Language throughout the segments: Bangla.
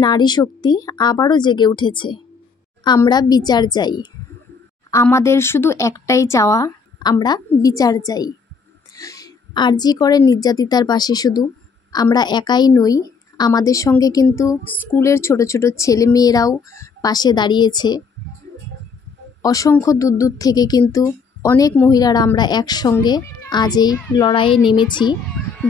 নারী শক্তি আবারও জেগে উঠেছে। আমরা বিচার চাই। আমাদের শুধু একটাই চাওয়া, আমরা বিচার চাই। আরজি করে নির্যাতিতার পাশে শুধু আমরা একাই নই, আমাদের সঙ্গে কিন্তু স্কুলের ছোট ছোট ছেলে মেয়েরাও পাশে দাঁড়িয়েছে। অসংখ্য দূর দূর থেকে কিন্তু অনেক মহিলারা আমরা একসঙ্গে আজ এই লড়াইয়ে নেমেছি।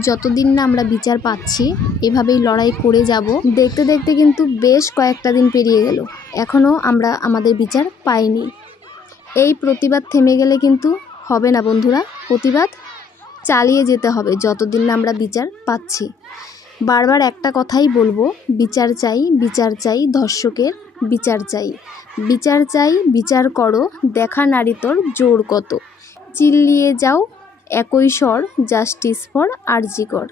যতদিন না আমরা বিচার পাচ্ছি এভাবেই লড়াই করে যাব। দেখতে দেখতে কিন্তু বেশ কয়েকটা দিন পেরিয়ে গেল, এখনও আমরা আমাদের বিচার পাইনি। এই প্রতিবাদ থেমে গেলে কিন্তু হবে না বন্ধুরা, প্রতিবাদ চালিয়ে যেতে হবে যতদিন না আমরা বিচার পাচ্ছি। বারবার একটা কথাই বলবো, বিচার চাই, বিচার চাই, ধর্ষকের বিচার চাই, বিচার চাই, বিচার করো, দেখা নারী তোর জোর কত, চিল্লিয়ে যাও একই স্বর, জাস্টিস ফর আরজি কর।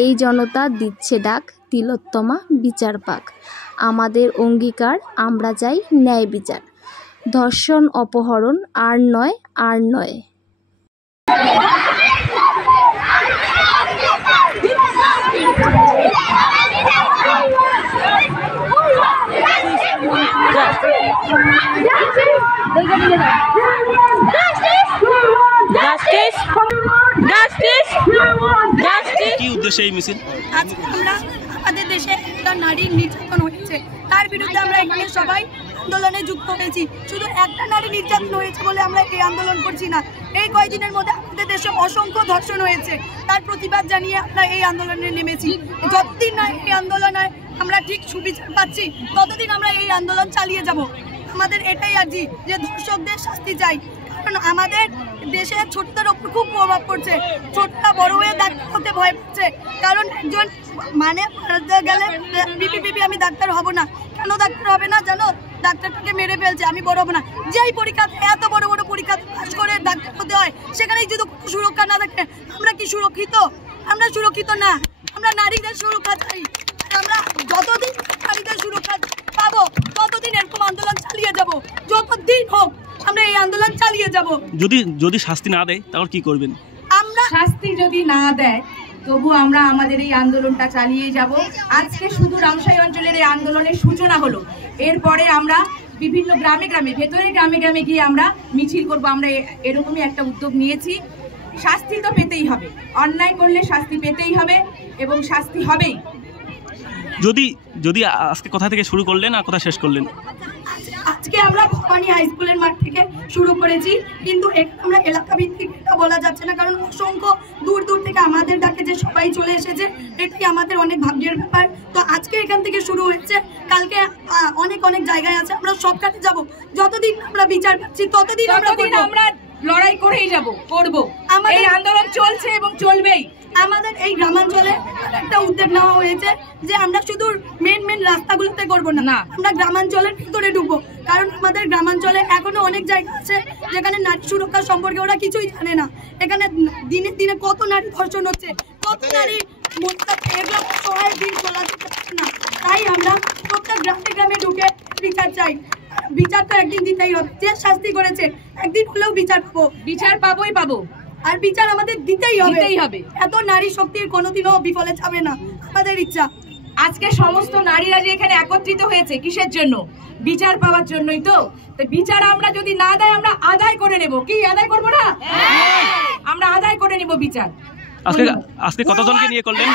এই জনতা দিচ্ছে ডাক, তিলোত্তমা বিচার পাক। আমাদের অঙ্গীকার, আমরা চাই ন্যায় বিচার। ধর্ষণ অপহরণ আর নয়, আর নয়। কি উদ্দেশ্যে এই মিছিল? আজকে আমরা আমাদের দেশে একটা নারীর নির্যাতন হয়েছে, তার বিরুদ্ধে আমরা এখানে সবাই আন্দোলনে যুক্ত হয়েছি। শুধু একটা নারী নির্যাতন হয়েছে বলে আমরা এই আন্দোলন করছি না, এই কয়েকদিনের মধ্যে আমাদের দেশে অসংখ্য ধর্ষণ হয়েছে, তার প্রতিবাদ জানিয়ে আমরা এই আন্দোলনে নেমেছি। যতদিন না এই আন্দোলনে আমরা ঠিক সুবিচার পাচ্ছি ততদিন আমরা এই আন্দোলন চালিয়ে যাব। আমাদের এটাই আর্জি যে ধর্ষকদের শাস্তি চাই, কারণ আমাদের দেশে ছোটদের ওপর খুব প্রভাব পড়ছে। ছোটরা বড় হয়ে ডাক্তার হতে ভয় পাচ্ছে, কারণ একজন মানে গেলে বিপি আমি ডাক্তার হব না। কেন ডাক্তার হবে না জানো? ডাক্তারটাকে মেরে ফেলছে, আমি বড় হবো না। যেই পরীক্ষা এত বড় বড় পরীক্ষা পাস করে ডাক্তার হতে হয়, সেখানে যদি সুরক্ষা না থাকে আমরা কি সুরক্ষিত? আমরা সুরক্ষিত না। আমরা নারীদের সুরক্ষা চাই। আমরা যতদিন নারীদের সুরক্ষা পাবো ততদিন এরকম আন্দোলন চালিয়ে যাব। যতদিন হোক আমরা এই আন্দোলন চালিয়ে যাব। যদি শাস্তি না দেয় তাহলে কি করবেন? আমরা শাস্তি যদি না দেয় তবু আমরা আমাদের এই আন্দোলনটা চালিয়ে যাব। আজকে শুধু রামসাই অঞ্চলের এই আন্দোলনের সূচনা হলো, এরপরে আমরা বিভিন্ন গ্রামে গ্রামে, ভেতরে গ্রামে গ্রামে গিয়ে আমরা মিছিল করব। আমরা এরকমই একটা উদ্যোগ নিয়েছি। শাস্তি তো পেতেই হবে, অন্যায় করলে শাস্তি পেতেই হবে এবং শাস্তি হবেই। যদি আজকে কোথা থেকে শুরু করলেন আর কোথা শেষ করলেন? আজকে আমরা ভবানী হাই স্কুলের মাঠ থেকে শুরু করেছি, কিন্তু আমরা এলাকা ভিত্তিক এটা বলা যাচ্ছে না, কারণ অসংখ্য দূর দূর থেকে আমাদের ডাকে যে সবাই চলে এসেছে, এটাই আমাদের অনেক ভাগ্যের ব্যাপার। তো আজকে এখান থেকে শুরু হয়েছে, কালকে অনেক অনেক জায়গায় আছে, আমরা সবখানে যাব। যতদিন আমরা বিচার পাচ্ছি ততদিন আমরা লড়াই করেই যাব, করব। এই আন্দোলন চলছে এবং চলবেই। আমাদের এই গ্রামাঞ্চলে একটা উদ্যোগ নেওয়া হয়েছে যে আমরা শুধু মেন রাস্তাগুলোতে করবো না, আমরা গ্রামাঞ্চলের ভিতরে ঢুকবো, কারণ আমাদের গ্রামাঞ্চলে এখনো অনেক জায়গা আছে যেখানে নারী সুরক্ষা সম্পর্কে ওরা কিছুই জানে না। এখানে দিনে দিনে কত নারী ধর্ষণ হচ্ছে, কত নারী এগুলো সহায় দিন চলা যেতে পারে না। তাই আমরা প্রত্যেক গ্রামে গ্রামে ঢুকে বিচার চাই। বিচার তো একদিন দিতেই হবে, যে শাস্তি করেছে একদিন হলেও বিচার পাবো। বিচার পাবো আর বিচার আমাদের দিতেই হবে। এত নারী শক্তির কোনোদিনও বিফলে যাবে না আমাদের ইচ্ছা। আজকে সমস্ত নারীরা যে এখানে একত্রিত হয়েছে কিসের জন্য? বিচার পাওয়ার জন্যই তো। বিচার আমরা যদি না দেয় আমরা আদায় করে নেব। কি আদায় করবো না? আমরা আদায় করে নেব বিচার। আজকে কতজনকে নিয়ে করলেন?